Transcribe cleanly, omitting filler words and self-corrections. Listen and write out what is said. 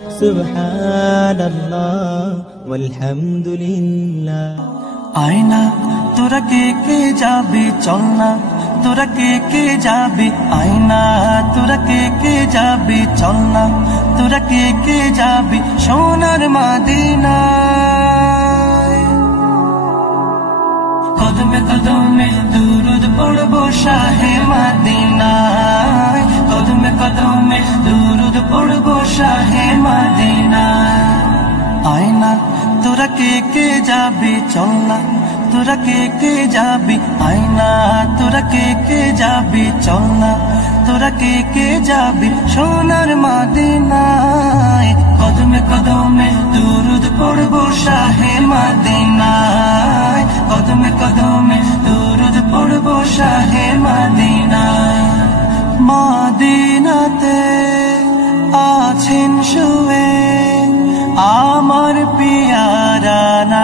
সুবহানাল্লাহ ওয়ালহামদুলিল্লাহ। আয়না তোরা কে কে যাবি চল না, তোরা কে কে যাবি, আয়না তোরা কে কে যাবি চল না, তোরা কে কে যাবি সোনার মদিনায়। কদমে কদমে দুরুদ পড়বো শাহে মদিনায়, কদমে কদমে দুরুদ পড়বো শাহে মদিনায়। আয়না তোরা কে কে যাবি চল না, তোরা কে কে যাবি, আয়না তোরা কে কে যাবি চল না, তোরা কে কে যাবি সোনার মদিনায়। কদমে কদমে দুরুদ পড়বো শাহে মদিনায়, কদমে কদমে দুরুদ পড়বো শাহে মদিনায়। মদিনাতে আছেন শুয়ে আমার পিয়ারা